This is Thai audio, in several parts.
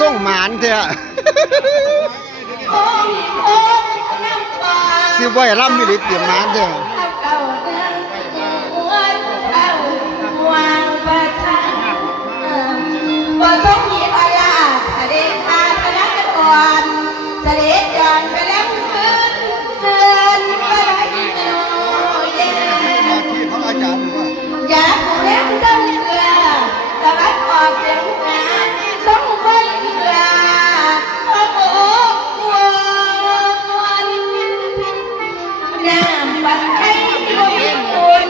ส่งหมานเถอะสิบ่ให้ล่ำมีฤทธิ์เตรียมหมานเถอะบ่ต้องมีอะไรเสด็จผ่านไปแล้วก่อนเสด็จย้อนไปแล้วพื้นเสือนไปได้โนเย็นที่ของอาจารย์ว่าอยากผู้เลี้ยงต้นเสือตะวันออกเฉียงเหนือส่งไปเสือพระโอ้วนน้ำปัดให้บ่มีคุณ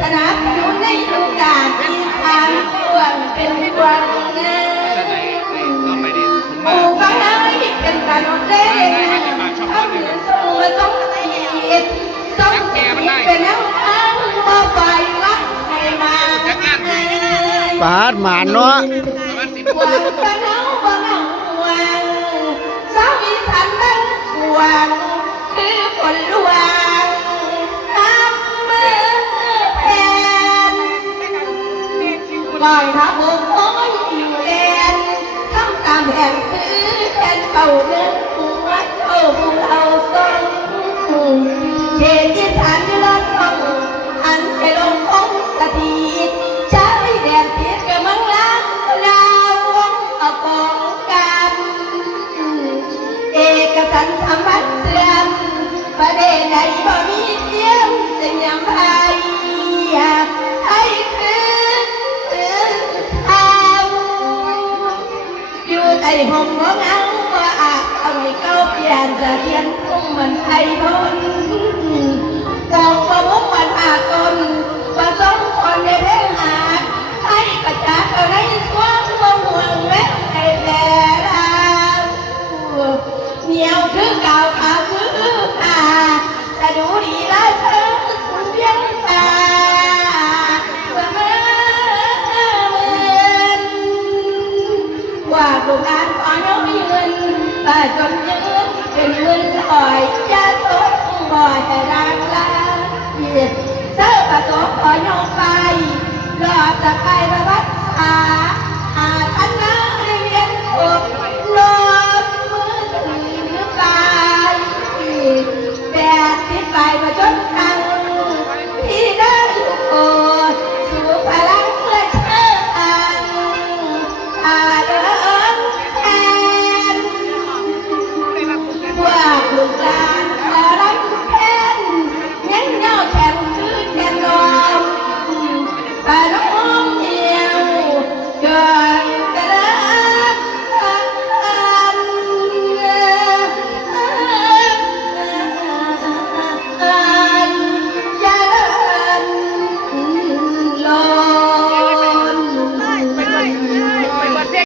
สนับสนุนในทุกการที่ทางควรเป็นความงามผู้ฟังให้เป็นการนเล่นทำเหนือส่งมาต้องติดต้องติดเป็นน้ำค้างมาไปวัดให้มาปาดหมานเนาะวางกระเนาบ่เนาวางสาวิสันตั้งวางคือคนลวงทำมือแผ่นก่อนทับบกโอ้ยอยู่แดนทำตามแผนคือแผนเป่าเนื้อหัวเท่าผู้เอาส่งเขตที่ฐานรถส่งหันไปลงองสถีใช้แดนพิษกำลังล้างดาวงเอากองกำเอกสันสามัญเสื่อมประเด็นใดบ่มีเทียมจึงยังพายให้คือเอาอยู่ใต้ห้องบ่เงาบ่อาจเอาให้เก้าเปลี่ยนจะเทียนพุ่งมันไทยทนกองประมุขวันอาตนประสงคนในเพลงหาให้ประจักษ์เอาในสวงบ่ห่วงแม้ให้แต่เราเหนียวคือเก่าขาวคือขาจะดูดีแล้วเธอสุดเพียงตาเมื่อเหมือนว่าลูกหลานขอน้องยืนป่าจนยืนเป็นเงินลอยจะตกบ่อยแต่รักลาเสื้อประสบขอโยกไปรอดจากไปประวัติศาสตร์หาท่านน้าเรียนจบ